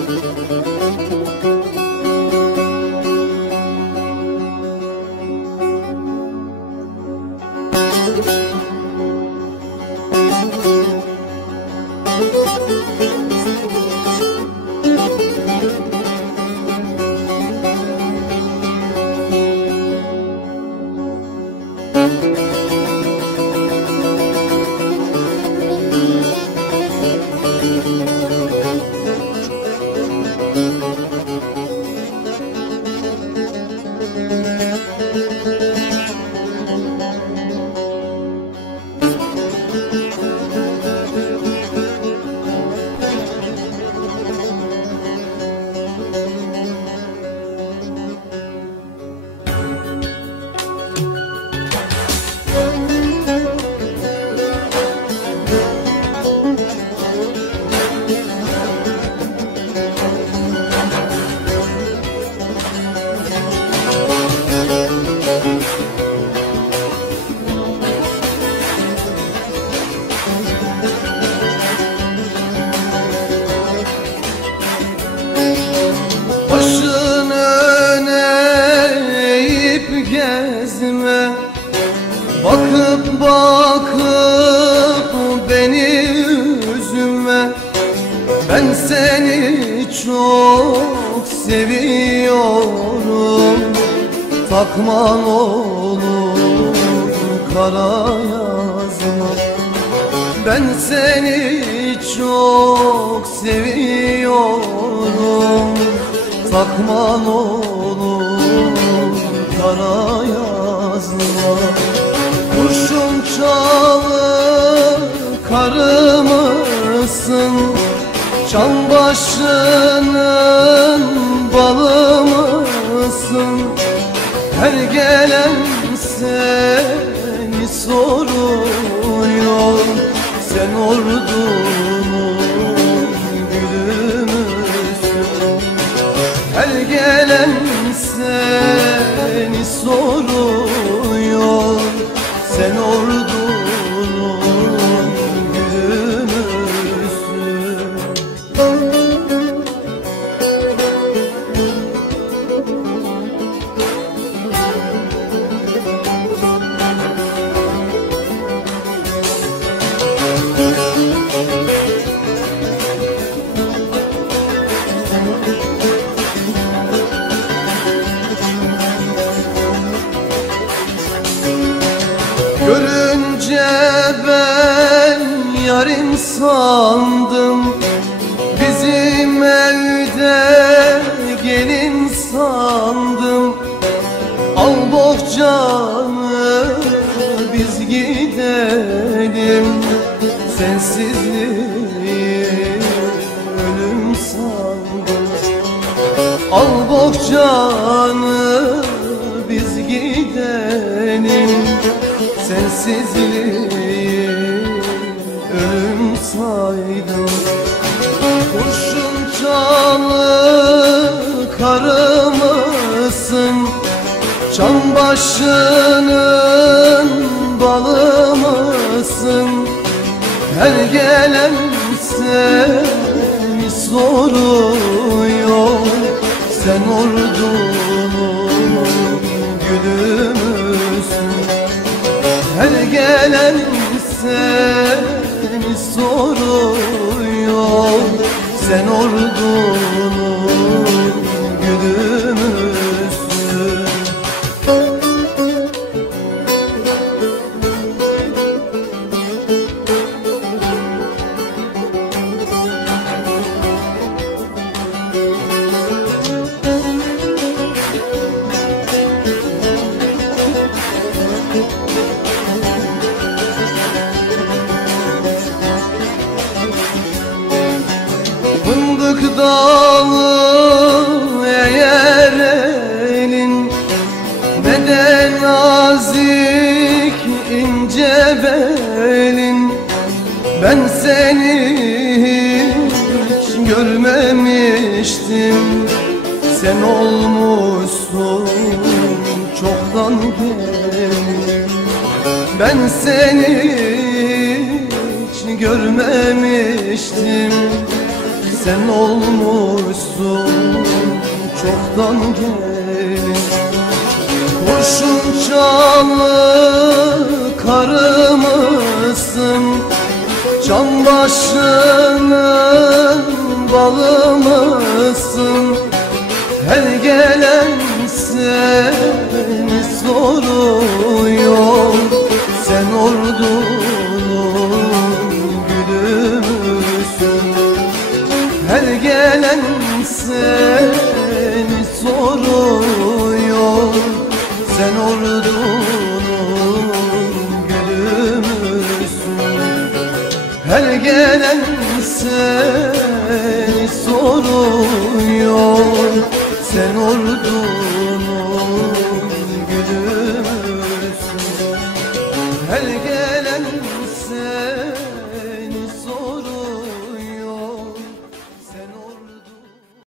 Música Bakıp bakıp beni üzme Ben seni çok seviyorum. Takman olur kara yazma. Ben seni çok seviyorum. Takman olur kara yazma karı mısın Çam başının Görünce ben yarim sandım. Bizim evde gelin sandım. Al bohçanı biz gidelim. Sensizliği ölüm sandım. Al bohçanı biz gidelim Sensizliği ölüm saydım Kurşun çalı karı mısın? Çam başının balı mısın? Her gelen seni soruyor Sen ordunun gülü seni soruyor. Sen ordunun seni görmemiştim. Sen olmuşsun çoktan gelin Ben seni hiç görmemiştim. Sen olmuşsun çoktan gelin Kurşun çalı karımısın Can başının balı Her gelen seni soruyor Sen ordunun gülü müsün Her gelen seni soruyor Sen ordunun gelen seni soruyor Sen ordunun